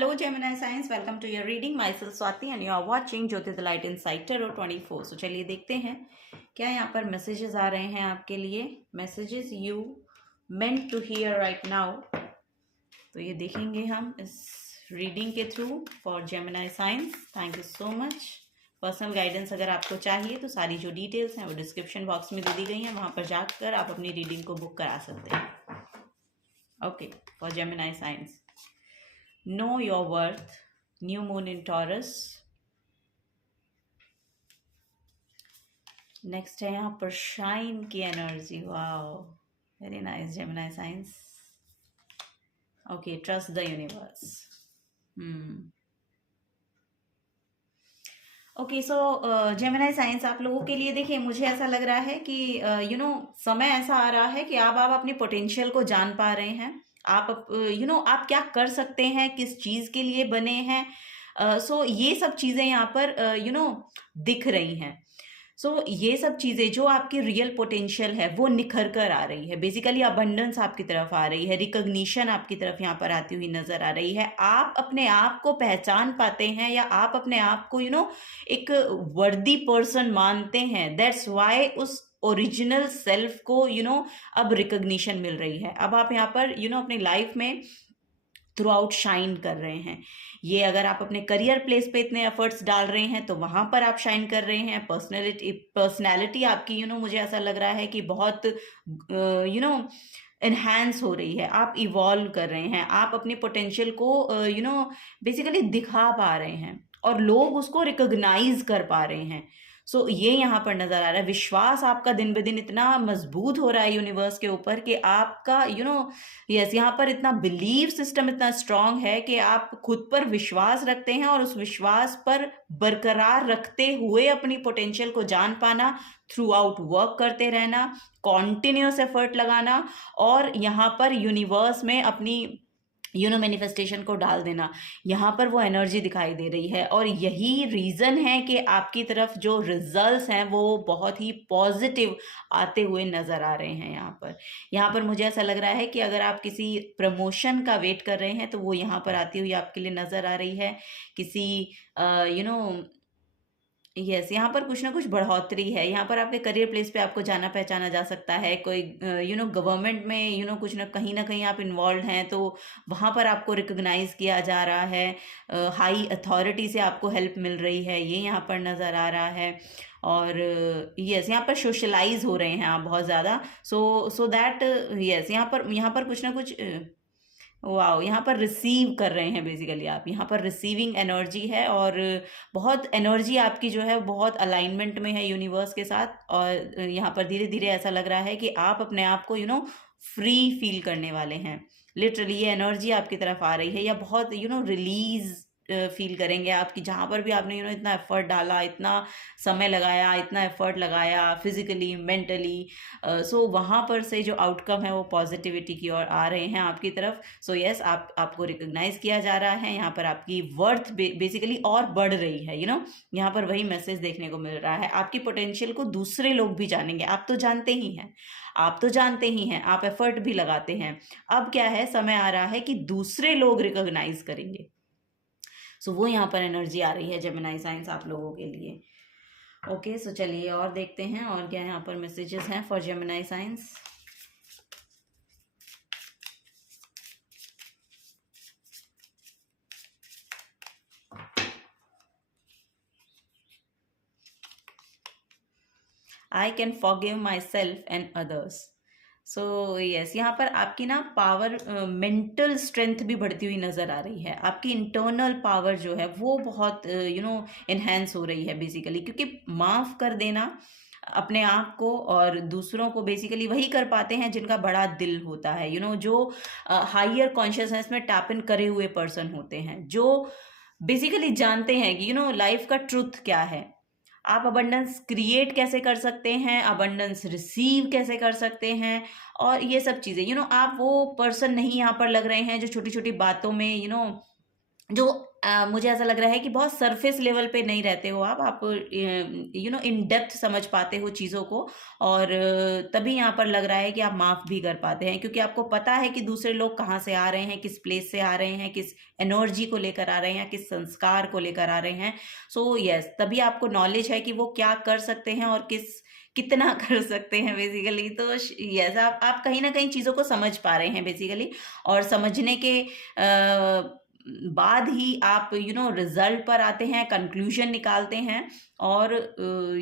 Hello Gemini Signs, welcome to your reading. Myself Swati and you are watching Jyoti the Light Inside Tarot 24. So चलिए देखते हैं क्या यहाँ पर messages आ रहे हैं आपके लिए. Messages you meant to hear right now. तो ये देखेंगे हम इस रीडिंग के through for Gemini Signs. Thank you so much. Personal guidance अगर आपको चाहिए तो सारी जो डिटेल्स हैं वो डिस्क्रिप्शन बॉक्स में दे दी गई हैं, वहाँ पर जाकर आप अपनी रीडिंग को बुक करा सकते हैं. Okay, for Gemini Signs. Know your worth. New moon in Taurus. Next है यहाँ पर शाइन की energy. Wow, very nice Gemini Signs. Okay, trust the universe. Okay, so Gemini Signs आप लोगों के लिए देखिए, मुझे ऐसा लग रहा है कि समय ऐसा आ रहा है कि आप अपनी पोटेंशियल को जान पा रहे हैं. आप आप क्या कर सकते हैं, किस चीज़ के लिए बने हैं. सो ये सब चीज़ें यहाँ पर दिख रही हैं. सो ये सब चीज़ें जो आपकी रियल पोटेंशियल है वो निखर कर आ रही है. बेसिकली अबंडेंस आपकी तरफ आ रही है, रिकॉग्निशन आपकी तरफ यहाँ पर आती हुई नज़र आ रही है. आप अपने आप को पहचान पाते हैं या आप अपने आप को एक वर्दी पर्सन मानते हैं. दैट्स वाई उस ओरिजिनल सेल्फ को अब रिकॉग्निशन मिल रही है. अब आप यहाँ पर अपनी लाइफ में थ्रू आउट शाइन कर रहे हैं. ये अगर आप अपने करियर प्लेस पे इतने एफर्ट्स डाल रहे हैं तो वहाँ पर आप शाइन कर रहे हैं. पर्सनैलिटी आपकी मुझे ऐसा लग रहा है कि बहुत इन्हांस हो रही है. आप इवॉल्व कर रहे हैं, आप अपनी पोटेंशियल को बेसिकली दिखा पा रहे हैं और लोग उसको रिकॉग्नाइज कर पा रहे हैं. सो ये यहाँ पर नज़र आ रहा है. विश्वास आपका दिन ब दिन इतना मजबूत हो रहा है यूनिवर्स के ऊपर कि आपका यस यहाँ पर इतना बिलीव सिस्टम इतना स्ट्रांग है कि आप खुद पर विश्वास रखते हैं और उस विश्वास पर बरकरार रखते हुए अपनी पोटेंशियल को जान पाना, थ्रू आउट वर्क करते रहना, कॉन्टिन्यूस एफर्ट लगाना और यहाँ पर यूनिवर्स में अपनी मैनिफेस्टेशन को डाल देना. यहाँ पर वो एनर्जी दिखाई दे रही है और यही रीज़न है कि आपकी तरफ जो रिजल्ट्स हैं वो बहुत ही पॉजिटिव आते हुए नज़र आ रहे हैं. यहाँ पर मुझे ऐसा लग रहा है कि अगर आप किसी प्रमोशन का वेट कर रहे हैं तो वो यहाँ पर आती हुई आपके लिए नज़र आ रही है. किसी यस यहाँ पर कुछ ना कुछ बढ़ोतरी है. यहाँ पर आपके करियर प्लेस पे आपको जाना पहचाना जा सकता है. कोई गवर्नमेंट में कुछ ना कहीं आप इन्वॉल्व हैं तो वहाँ पर आपको रिकॉग्नाइज किया जा रहा है. हाई अथॉरिटी से आपको हेल्प मिल रही है, ये यहाँ पर नज़र आ रहा है. और यस यहाँ पर सोशलाइज हो रहे हैं आप बहुत ज़्यादा. सो दैट यस यहाँ पर कुछ ना कुछ वाओ यहाँ पर रिसीव कर रहे हैं. बेसिकली आप यहाँ पर रिसीविंग एनर्जी है और बहुत एनर्जी आपकी जो है बहुत अलाइनमेंट में है यूनिवर्स के साथ. और यहाँ पर धीरे धीरे ऐसा लग रहा है कि आप अपने आप को फ्री फील करने वाले हैं. लिटरली ये एनर्जी आपकी तरफ आ रही है या बहुत रिलीज फील करेंगे आप कि जहाँ पर भी आपने इतना एफर्ट डाला, इतना समय लगाया, इतना एफर्ट लगाया फिजिकली मेंटली. सो वहाँ पर से जो आउटकम है वो पॉजिटिविटी की ओर आ रहे हैं आपकी तरफ. सो यस आपको रिकॉग्नाइज किया जा रहा है. यहाँ पर आपकी वर्थ बेसिकली और बढ़ रही है. यहाँ पर वही मैसेज देखने को मिल रहा है. आपकी पोटेंशियल को दूसरे लोग भी जानेंगे. आप तो जानते ही हैं, आप एफर्ट भी लगाते हैं. अब क्या है, समय आ रहा है कि दूसरे लोग रिकॉग्नाइज करेंगे. सो वो यहाँ पर एनर्जी आ रही है Gemini Signs आप लोगों के लिए. ओके, सो चलिए और देखते हैं और क्या यहाँ पर मैसेजेस हैं for Gemini Signs. I can forgive myself and others. So yes यहाँ पर आपकी ना पावर, मेंटल स्ट्रेंथ भी बढ़ती हुई नज़र आ रही है. आपकी इंटरनल पावर जो है वो बहुत इन्हेंस हो रही है बेसिकली, क्योंकि माफ़ कर देना अपने आप को और दूसरों को बेसिकली वही कर पाते हैं जिनका बड़ा दिल होता है. जो हायर कॉन्शियसनेस में टैप इन करे हुए पर्सन होते हैं, जो बेसिकली जानते हैं कि लाइफ का ट्रुथ क्या है. आप अबंडेंस क्रिएट कैसे कर सकते हैं, अबंडेंस रिसीव कैसे कर सकते हैं और ये सब चीज़ें. आप वो पर्सन नहीं यहाँ पर लग रहे हैं जो छोटी छोटी बातों में जो मुझे ऐसा लग रहा है कि बहुत सरफेस लेवल पे नहीं रहते हो आप इन डेप्थ समझ पाते हो चीज़ों को, और तभी यहाँ पर लग रहा है कि आप माफ़ भी कर पाते हैं, क्योंकि आपको पता है कि दूसरे लोग कहाँ से आ रहे हैं, किस प्लेस से आ रहे हैं, किस एनर्जी को लेकर आ रहे हैं, किस संस्कार को लेकर आ रहे हैं। सो यस, तभी आपको नॉलेज है कि वो क्या कर सकते हैं और कितना कर सकते हैं बेसिकली। तो यस, आप कहीं ना कहीं चीज़ों को समझ पा रहे हैं बेसिकली, और समझने के बाद ही आप रिजल्ट पर आते हैं, कंक्लूजन निकालते हैं। और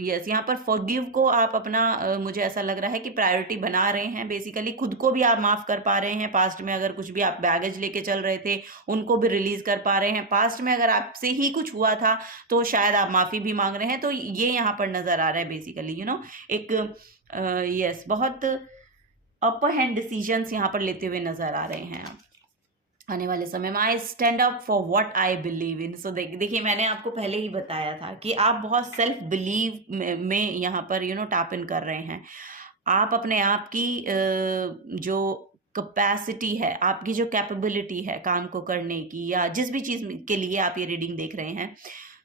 यस, यहाँ पर फॉरगिव को आप अपना मुझे ऐसा लग रहा है कि प्रायोरिटी बना रहे हैं बेसिकली। खुद को भी आप माफ़ कर पा रहे हैं, पास्ट में अगर कुछ भी आप बैगेज लेके चल रहे थे उनको भी रिलीज कर पा रहे हैं। पास्ट में अगर आपसे ही कुछ हुआ था तो शायद आप माफ़ी भी मांग रहे हैं। तो ये यहाँ पर नज़र आ रहा है बेसिकली, एक यस, बहुत अपर हैंड डिसीजंस यहाँ पर लेते हुए नज़र आ रहे हैं आप आने वाले समय में। I stand up for what I believe in. So देखिए, मैंने आपको पहले ही बताया था कि आप बहुत सेल्फ बिलीव में यहाँ पर टैप इन कर रहे हैं। आप अपने आप की जो कैपेसिटी है, आपकी जो कैपेबिलिटी है काम को करने की, या जिस भी चीज़ के लिए आप ये रीडिंग देख रहे हैं,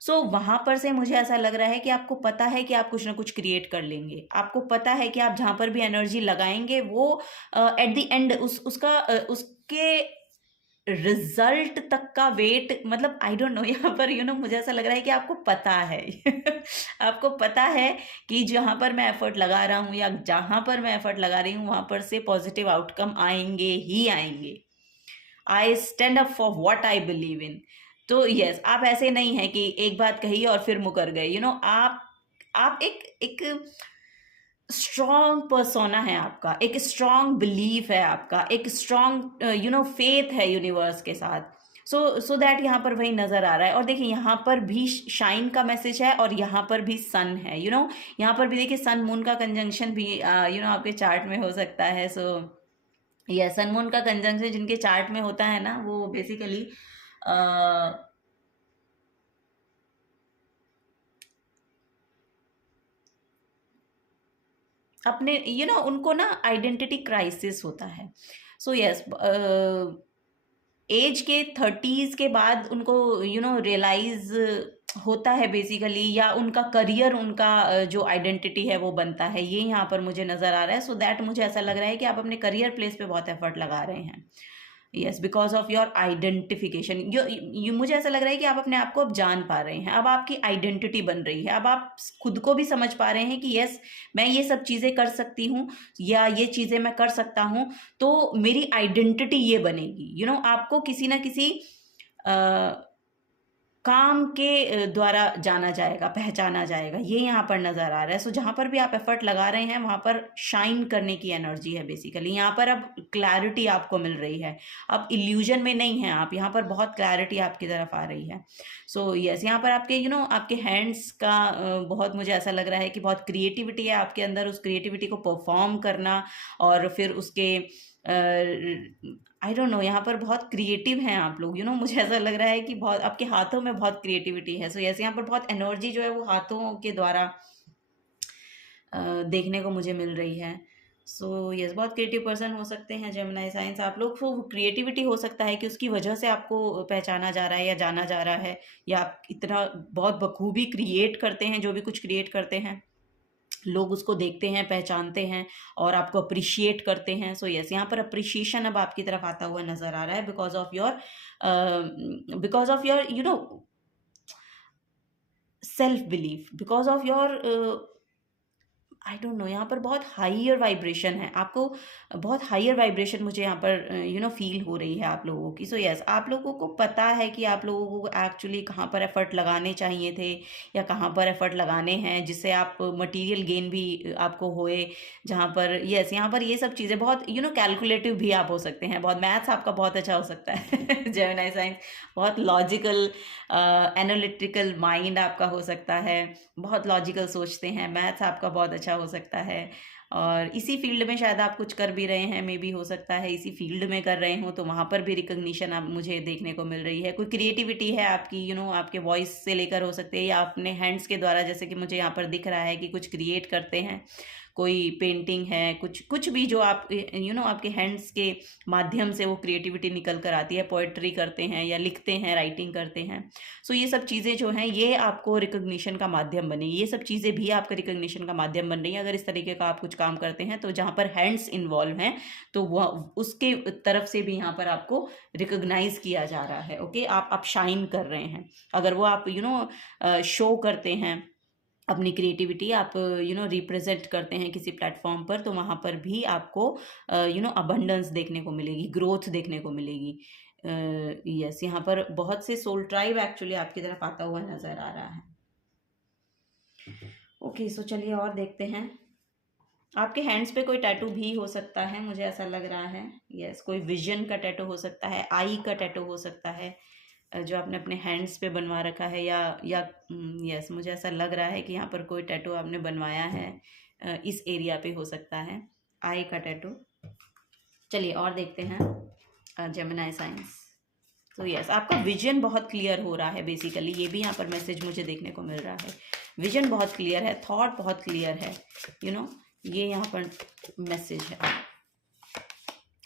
सो वहाँ पर से मुझे ऐसा लग रहा है कि आपको पता है कि आप कुछ ना कुछ क्रिएट कर लेंगे। आपको पता है कि आप जहाँ पर भी एनर्जी लगाएंगे वो एट द एंड उसके रिजल्ट तक का वेट, मतलब आई डोंट नो, यहाँ पर मुझे ऐसा लग रहा है कि आपको पता है आपको पता है कि जहाँ पर मैं एफर्ट लगा रहा हूँ या जहाँ पर मैं एफर्ट लगा रही हूँ वहाँ पर से पॉजिटिव आउटकम आएंगे ही आएंगे। आई stand up for what I believe इन। तो यस, आप ऐसे नहीं है कि एक बात कही और फिर मुकर गए। आप एक स्ट्रॉन्ग पर्सोना है आपका, एक स्ट्रॉन्ग बिलीफ है आपका, एक स्ट्रॉन्ग फेथ है यूनिवर्स के साथ। सो दैट यहाँ पर वही नज़र आ रहा है। और देखिए, यहाँ पर भी शाइन का मैसेज है और यहाँ पर भी सन है। यहाँ पर भी देखिए, सन मून का कंजंक्शन भी आपके चार्ट में हो सकता है। सो यह सन मून का कंजंक्शन जिनके चार्ट में होता है ना, वो बेसिकली अपने उनको ना आइडेंटिटी क्राइसिस होता है। सो यस, एज के 30s के बाद उनको रियलाइज होता है बेसिकली, या उनका करियर, उनका जो आइडेंटिटी है वो बनता है। ये यहाँ पर मुझे नज़र आ रहा है। सो दैट मुझे ऐसा लग रहा है कि आप अपने करियर प्लेस पे बहुत एफर्ट लगा रहे हैं। Yes, because of your identification. मुझे ऐसा लग रहा है कि आप अपने आप को अब जान पा रहे हैं, अब आपकी आइडेंटिटी बन रही है। अब आप खुद को भी समझ पा रहे हैं कि यस, मैं ये सब चीज़ें कर सकती हूँ या ये चीज़ें मैं कर सकता हूँ, तो मेरी आइडेंटिटी ये बनेगी। आपको किसी ना किसी काम के द्वारा जाना जाएगा, पहचाना जाएगा। ये यहाँ पर नज़र आ रहा है। सो जहाँ पर भी आप एफर्ट लगा रहे हैं वहाँ पर शाइन करने की एनर्जी है बेसिकली। यहाँ पर अब क्लैरिटी आपको मिल रही है, अब इल्यूजन में नहीं है आप, यहाँ पर बहुत क्लैरिटी आपकी तरफ आ रही है। सो यस, यहाँ पर आपके आपके हैंड्स का बहुत मुझे ऐसा लग रहा है कि बहुत क्रिएटिविटी है आपके अंदर। उस क्रिएटिविटी को परफॉर्म करना और फिर उसके आई डोंट नो, यहाँ पर बहुत क्रिएटिव हैं आप लोग। मुझे ऐसा लग रहा है कि बहुत आपके हाथों में बहुत क्रिएटिविटी है। सो यस, यहाँ पर बहुत एनर्जी जो है वो हाथों के द्वारा देखने को मुझे मिल रही है। सो यस, बहुत क्रिएटिव पर्सन हो सकते हैं जेमिनी साइंस आप लोग। वो क्रिएटिविटी हो सकता है कि उसकी वजह से आपको पहचाना जा रहा है या जाना जा रहा है, या आप इतना बहुत बखूबी क्रिएट करते हैं, जो भी कुछ क्रिएट करते हैं लोग उसको देखते हैं, पहचानते हैं और आपको अप्रिशिएट करते हैं। सो यस, यहाँ पर अप्रिशिएशन अब आपकी तरफ आता हुआ नज़र आ रहा है because of your self belief, because of your I don't know, यहाँ पर बहुत हाइयर वाइब्रेशन है। आपको बहुत हाइयर वाइब्रेशन मुझे यहाँ पर फील हो रही है आप लोगों की। सो यस, आप लोगों को पता है कि आप लोगों को एक्चुअली कहाँ पर एफर्ट लगाने चाहिए थे या कहाँ पर एफर्ट लगाने हैं जिससे आप मटेरियल गेन भी आपको होए। जहाँ पर यस, यहाँ पर ये सब चीज़ें बहुत कैलकुलेटिव भी आप हो सकते हैं, बहुत मैथ्स आपका बहुत अच्छा हो सकता है जेमिनी साइंस, बहुत लॉजिकल एनालिटिकल माइंड आपका हो सकता है, बहुत लॉजिकल सोचते हैं, मैथ्स आपका बहुत अच्छा हो सकता है। और इसी फील्ड में शायद आप कुछ कर भी रहे हैं, मे बी हो सकता है इसी फील्ड में कर रहे हो, तो वहाँ पर भी रिकग्निशन आप मुझे देखने को मिल रही है। कोई क्रिएटिविटी है आपकी, आपके वॉइस से लेकर हो सकती है, या अपने हैंड्स के द्वारा, जैसे कि मुझे यहाँ पर दिख रहा है कि कुछ क्रिएट करते हैं, कोई पेंटिंग है, कुछ कुछ भी जो आप आपके हैंड्स के माध्यम से वो क्रिएटिविटी निकल कर आती है, पोएट्री करते हैं या लिखते हैं, राइटिंग करते हैं। सो ये सब चीज़ें जो हैं ये आपको रिकग्निशन का माध्यम बने, ये सब चीज़ें भी आपका रिकग्निशन का माध्यम बन रही हैं अगर इस तरीके का आप कुछ काम करते हैं। तो जहाँ पर हैंड्स इन्वॉल्व हैं तो वह उसके तरफ से भी यहाँ पर आपको रिकग्नाइज किया जा रहा है। ओके, आप शाइन कर रहे हैं। अगर वो आप शो करते हैं अपनी क्रिएटिविटी, आप रिप्रेजेंट करते हैं किसी प्लेटफॉर्म पर, तो वहाँ पर भी आपको अबंडेंस देखने को मिलेगी, ग्रोथ देखने को मिलेगी। यस, यहाँ पर बहुत से सोल ट्राइब एक्चुअली आपकी तरफ आता हुआ नज़र आ रहा है। ओके, सो चलिए और देखते हैं। आपके हैंड्स पे कोई टैटू भी हो सकता है, मुझे ऐसा लग रहा है। यस, कोई विजन का टैटू हो सकता है, आई का टैटू हो सकता है जो आपने अपने हैंड्स पे बनवा रखा है, या यस, मुझे ऐसा लग रहा है कि यहाँ पर कोई टैटू आपने बनवाया है, इस एरिया पे हो सकता है आई का टैटू। चलिए और देखते हैं जेमिनी साइंस। तो यस, आपका विजन बहुत क्लियर हो रहा है बेसिकली, ये भी यहाँ पर मैसेज मुझे देखने को मिल रहा है। विजन बहुत क्लियर है, थॉट बहुत क्लियर है, ये यहाँ पर मैसेज है।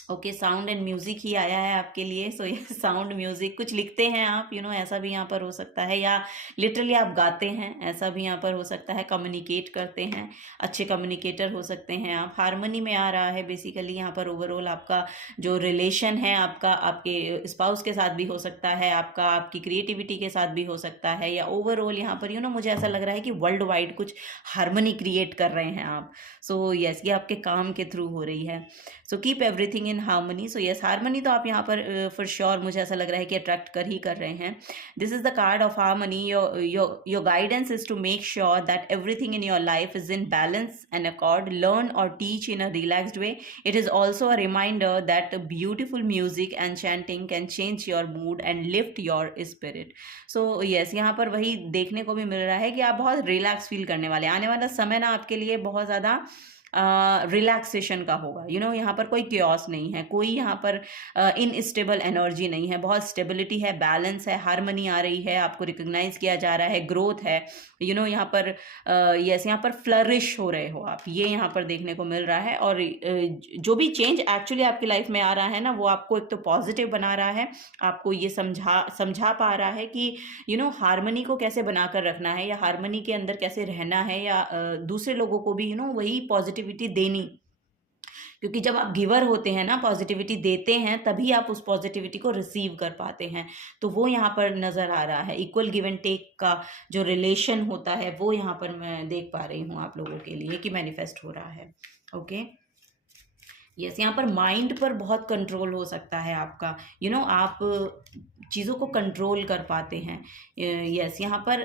ओके, साउंड एंड म्यूजिक ही आया है आपके लिए। सो ये साउंड म्यूजिक, कुछ लिखते हैं आप, ऐसा भी यहाँ पर हो सकता है, या लिटरली आप गाते हैं, ऐसा भी यहाँ पर हो सकता है। कम्युनिकेट करते हैं, अच्छे कम्युनिकेटर हो सकते हैं आप। हारमोनी में आ रहा है बेसिकली यहाँ पर। ओवरऑल आपका जो रिलेशन है आपका आपके स्पाउस के साथ भी हो सकता है, आपका आपकी क्रिएटिविटी के साथ भी हो सकता है, या ओवरऑल यहाँ पर मुझे ऐसा लग रहा है कि वर्ल्ड वाइड कुछ हारमोनी क्रिएट कर रहे हैं आप। सो यस, ये आपके काम के थ्रू हो रही है। So keep everything in harmony. So yes, harmony तो आप यहाँ पर फॉर श्योर मुझे ऐसा लग रहा है कि अट्रैक्ट कर रहे हैं। This is the card of harmony. Your guidance is to make sure that everything in your life is in balance and accord. Learn और teach in a relaxed way. It is also a reminder that beautiful music and chanting can change your mood and lift your spirit. So yes, यहाँ पर वही देखने को भी मिल रहा है कि आप बहुत रिलैक्स फील करने वाले। आने वाला समय ना आपके लिए बहुत ज़्यादा रिलैक्सेशन का होगा। यहाँ पर कोई क्योस नहीं है, कोई यहाँ पर इनस्टेबल एनर्जी नहीं है, बहुत स्टेबिलिटी है, बैलेंस है, हार्मनी आ रही है, आपको रिकग्नाइज किया जा रहा है, ग्रोथ है। यहाँ पर यस, यहाँ पर फ्लरिश हो रहे हो आप, ये यहाँ पर देखने को मिल रहा है। और जो भी चेंज एक्चुअली आपकी लाइफ में आ रहा है ना, वो आपको एक तो पॉजिटिव बना रहा है, आपको ये समझा पा रहा है कि हार्मनी को कैसे बनाकर रखना है, या हार्मनी के अंदर कैसे रहना है, या दूसरे लोगों को भी वही पॉजिटिविटी देनी। क्योंकि जब आप गिवर होते हैं ना, पॉजिटिविटी देते हैं, तभी आप उस पॉजिटिविटी को रिसीव कर पाते हैं। तो वो यहाँ पर नज़र आ रहा है। इक्वल गिव एंड टेक का जो रिलेशन होता है वो यहाँ पर मैं देख पा रही हूँ आप लोगों के लिए कि मैनिफेस्ट हो रहा है। ओके, यस, यहाँ पर माइंड पर बहुत कंट्रोल हो सकता है आपका। आप चीज़ों को कंट्रोल कर पाते हैं। यस, यहाँ पर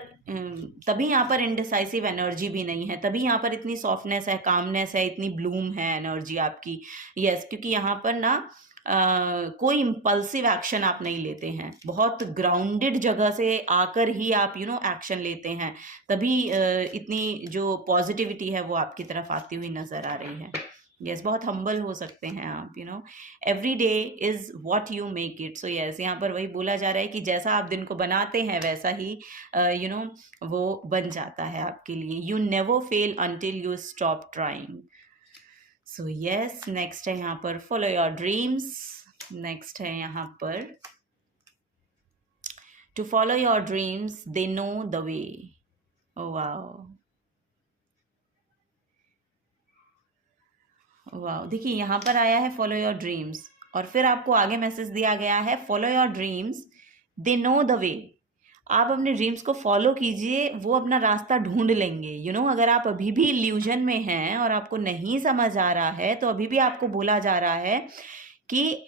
तभी यहाँ पर इनडिसाइसिव एनर्जी भी नहीं है, तभी यहाँ पर इतनी सॉफ्टनेस है, कामनेस है, इतनी ब्लूम है एनर्जी आपकी। यस, क्योंकि यहाँ पर ना कोई इम्पल्सिव एक्शन आप नहीं लेते हैं, बहुत ग्राउंडेड जगह से आकर ही आप एक्शन लेते हैं, तभी इतनी जो पॉजिटिविटी है वो आपकी तरफ आती हुई नज़र आ रही है। यस, बहुत हम्बल हो सकते हैं आप। Every day is what you make it. So yes, यहाँ पर वही बोला जा रहा है कि जैसा आप दिन को बनाते हैं वैसा ही वो बन जाता है आपके लिए। You never fail until you stop trying. So yes, next है यहाँ पर फॉलो योर ड्रीम्स। नेक्स्ट है यहाँ पर to follow your dreams they know the way. Wow वाह, देखिए यहाँ पर आया है फॉलो योर ड्रीम्स, और फिर आपको आगे मैसेज दिया गया है follow your dreams they know the वे। आप अपने ड्रीम्स को फॉलो कीजिए, वो अपना रास्ता ढूंढ लेंगे। अगर आप अभी भी इल्यूजन में हैं और आपको नहीं समझ आ रहा है, तो अभी भी आपको बोला जा रहा है कि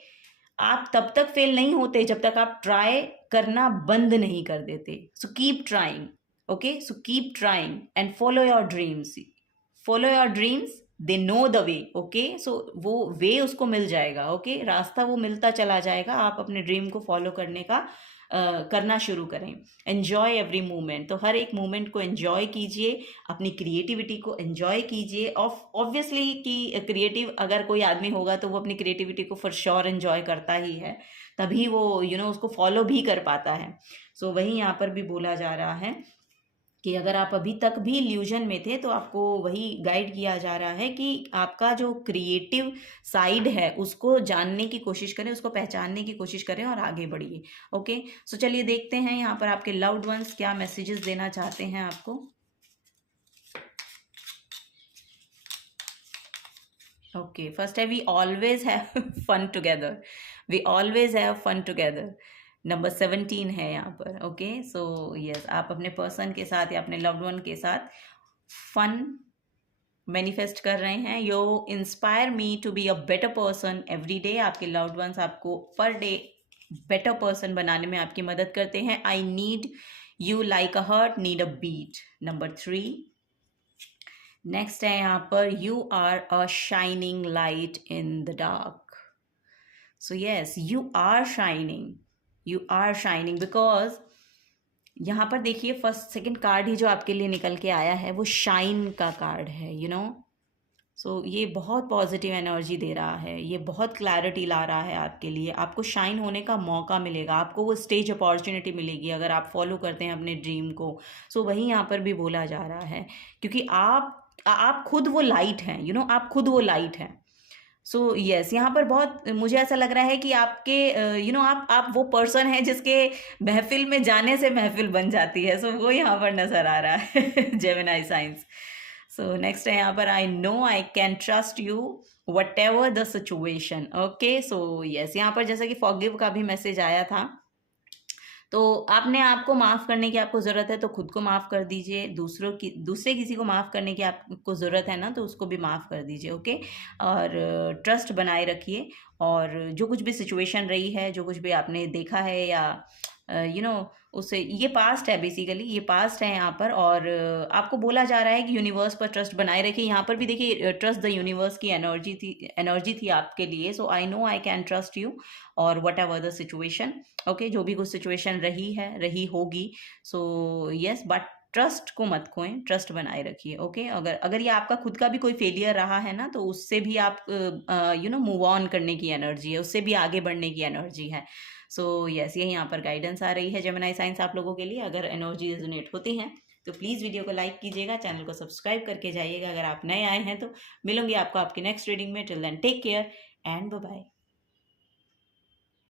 आप तब तक फेल नहीं होते जब तक आप ट्राई करना बंद नहीं कर देते। So keep trying. Okay, so keep trying and follow your dreams. Follow your dreams they know the way. Okay, so वो वे उसको मिल जाएगा। ओके, रास्ता वो मिलता चला जाएगा। आप अपने ड्रीम को फॉलो करने का करना शुरू करें। एन्जॉय एवरी मोमेंट, तो हर एक मोमेंट को एन्जॉय कीजिए, अपनी क्रिएटिविटी को एन्जॉय कीजिए। ऑब्वियसली कि क्रिएटिव अगर कोई आदमी होगा तो वो अपनी क्रिएटिविटी को फॉर श्योर एन्जॉय करता ही है, तभी वो उसको फॉलो भी कर पाता है। सो वही यहाँ पर भी बोला जा रहा है कि अगर आप अभी तक भी इल्यूजन में थे तो आपको वही गाइड किया जा रहा है कि आपका जो क्रिएटिव साइड है उसको जानने की कोशिश करें, उसको पहचानने की कोशिश करें और आगे बढ़िए। ओके, सो चलिए देखते हैं यहाँ पर आपके लव्ड वंस क्या मैसेजेस देना चाहते हैं आपको। ओके, फर्स्ट है we always have fun together, we always have fun together. Number 17 है यहाँ पर। ओके, सो यस, आप अपने पर्सन के साथ या अपने लव्ड वन के साथ फन मैनिफेस्ट कर रहे हैं। You inspire me to be a better person every day, आपके लव्ड वंस आपको पर डे बेटर पर्सन बनाने में आपकी मदद करते हैं। I need you like a heart need a beat. Number 3 next है यहाँ पर you are a shining light in the dark. So yes, you are shining because यहाँ पर देखिए फर्स्ट सेकंड कार्ड ही जो आपके लिए निकल के आया है वो शाइन का कार्ड है, सो ये बहुत पॉजिटिव एनर्जी दे रहा है, ये बहुत क्लैरिटी ला रहा है आपके लिए। आपको शाइन होने का मौका मिलेगा, आपको वो स्टेज अपॉर्चुनिटी मिलेगी अगर आप फॉलो करते हैं अपने ड्रीम को। सो वही यहाँ पर भी बोला जा रहा है, क्योंकि आप खुद वो लाइट हैं, आप खुद वो लाइट हैं। सो यस, यहाँ पर बहुत मुझे ऐसा लग रहा है कि आपके आप वो पर्सन है जिसके महफिल में जाने से महफिल बन जाती है। सो वो यहाँ पर नजर आ रहा है जेमिनी साइंस। सो नेक्स्ट है यहाँ पर आई know I can trust you what ever the situation. Okay, so yes, यहाँ पर जैसा कि फॉरगिव का भी मैसेज आया था, तो आपने आपको माफ़ करने की आपको ज़रूरत है तो खुद को माफ़ कर दीजिए, दूसरे किसी को माफ़ करने की आपको ज़रूरत है ना तो उसको भी माफ़ कर दीजिए। ओके, और ट्रस्ट बनाए रखिए, और जो कुछ भी सिचुएशन रही है, जो कुछ भी आपने देखा है या उससे, ये पास्ट है, बेसिकली ये पास्ट है यहाँ पर। और आपको बोला जा रहा है कि यूनिवर्स पर ट्रस्ट बनाए रखिए। यहाँ पर भी देखिए ट्रस्ट द यूनिवर्स की एनर्जी थी आपके लिए। So I know I can trust you और whatever the situation. Okay, जो भी कुछ सिचुएशन रही होगी, सो यस, बट ट्रस्ट को मत खोएं, ट्रस्ट बनाए रखिए। ओके, अगर ये आपका खुद का भी कोई फेलियर रहा है ना तो उससे भी आप मूव ऑन करने की एनर्जी है, उससे भी आगे बढ़ने की एनर्जी है। सो यस, ये यहाँ पर गाइडेंस आ रही है जेमिनी साइंस आप लोगों के लिए। अगर एनर्जी रेजोनेट होती हैं तो प्लीज़ वीडियो को लाइक कीजिएगा, चैनल को सब्सक्राइब करके जाइएगा अगर आप नए आए हैं तो। मिलूंगी आपको आपकी नेक्स्ट रीडिंग में। Till then take care and bye bye.